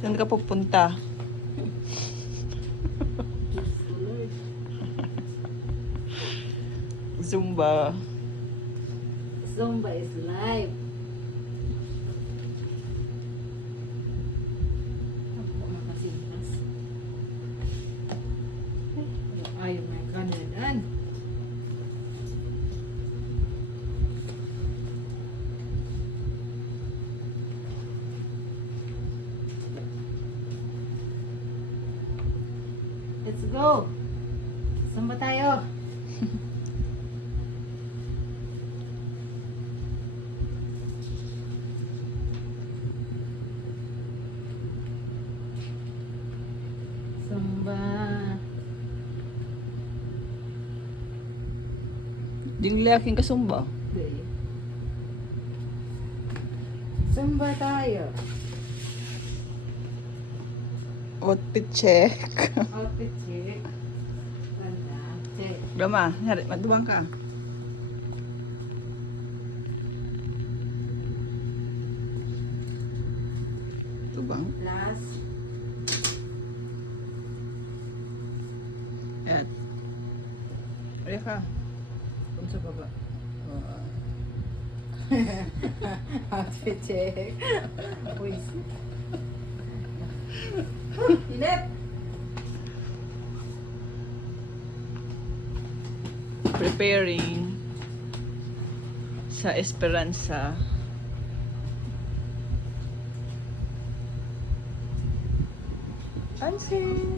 Saan ka pupunta? Zumba. Zumba is live. Ako makasimpas. Ayaw may kanadan. Let's go. Zumba tayo. Zumba. Ding laking kasumba. Di. Zumba tayo. Outfit check. Outfit check. Ganda. Check. Gama, hari matuwang ka. Tubang. Plus. At. Ay ka. Kung sa baba. Outfit check. Uy. Init. Preparing sa Esperanza. Pansin.